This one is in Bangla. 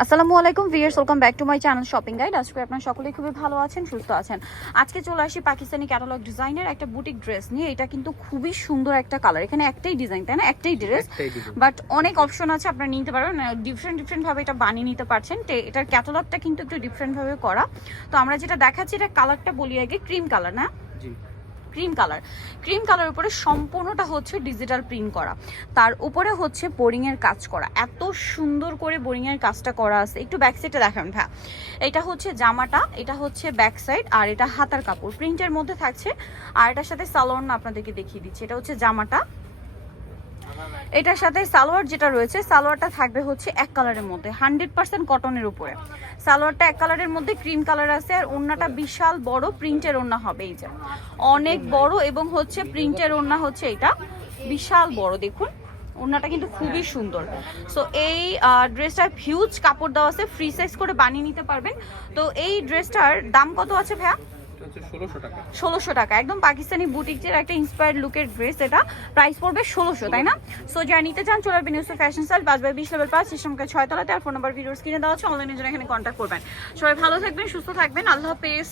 আসসালামু আলাইকুম viewers, welcome back to my channel shopping guide. আজকে আপনারা সকলেই খুবই ভালো আছেন, সুস্থ আছেন। আজকে চলে আসি পাকিস্তানি ক্যাটালগ ডিজাইনের একটা বুটিক ড্রেস নিয়ে। এটা কিন্তু খুবই সুন্দর একটা কালার। এখানে একটাই ডিজাইন, তাই না? একটাই ড্রেস, বাট অনেক অপশন আছে, আপনারা নিতে পারবেন। ডিফারেন্ট ভাবে এটা বানিয়ে নিতে পারছেন। এটার ক্যাটালগটা কিন্তু একটু ডিফারেন্ট ভাবে করা। তো আমরা যেটা দেখাচ্ছি, এটা কালারটা বলি আগে, ক্রিম কালার না? ক্রিম কালার উপরে সম্পূর্ণটা হচ্ছে ডিজিটাল প্রিন্ট করা, তার উপরে হচ্ছে বোরিং এর কাজ করা। এত সুন্দর করে বোরিং এর কাজটা করা আছে। একটু ব্যাক সাইডে দেখান ভাই। এটা হচ্ছে জামাটা, এটা হচ্ছে ব্যাক সাইড, আর এটা হাতার কাপড় প্রিন্টের মধ্যে থাকছে। আর এটার সাথে সালোয়ার আপনাদেরকে দেখিয়ে দিচ্ছি। এটা হচ্ছে জামাটা, এটার সাথে সালোয়ার যেটা রয়েছে, সালোয়ারটা থাকবে হচ্ছে এক কালারের মধ্যে, 100% কটনের উপরে। সালোয়ারটা এক কালারের মধ্যে, ক্রিম কালার আছে। আর ওড়নাটা বিশাল বড় প্রিন্টের ওড়না হবে, এই যে অনেক বড়, এবং হচ্ছে প্রিন্টের ওড়না হচ্ছে এটা বিশাল বড়। দেখুন ওড়নাটা কিন্তু খুবই সুন্দর। সো এই ড্রেসটার হিউজ কাপড় দেওয়া আছে, ফ্রি সাইজ করে বানিয়ে নিতে পারবেন। তো এই ড্রেসটার দাম কত আছে ভাইয়া? 1600 টাকা। একদম পাকিস্তানি বুটিকের একটা ইন্সপায়ার্ড লুকের ড্রেস। এটা প্রাইস পড়বে 1600, তাই না? সো যারা নিতে চান চলে আসবেন ইউসুফ ফ্যাশন স্টাইল, 5/20 লেভেল 5, সিস্টেমকে 6 তলাতে। আর ফোন নাম্বার ভিডিওস কিনে দেওয়া হচ্ছে, অনলাইনে জন্য এখানে কন্ট্যাক্ট করবেন। সবাই ভালো থাকবেন, সুস্থ থাকবেন, আল্লাহ হাফেজ।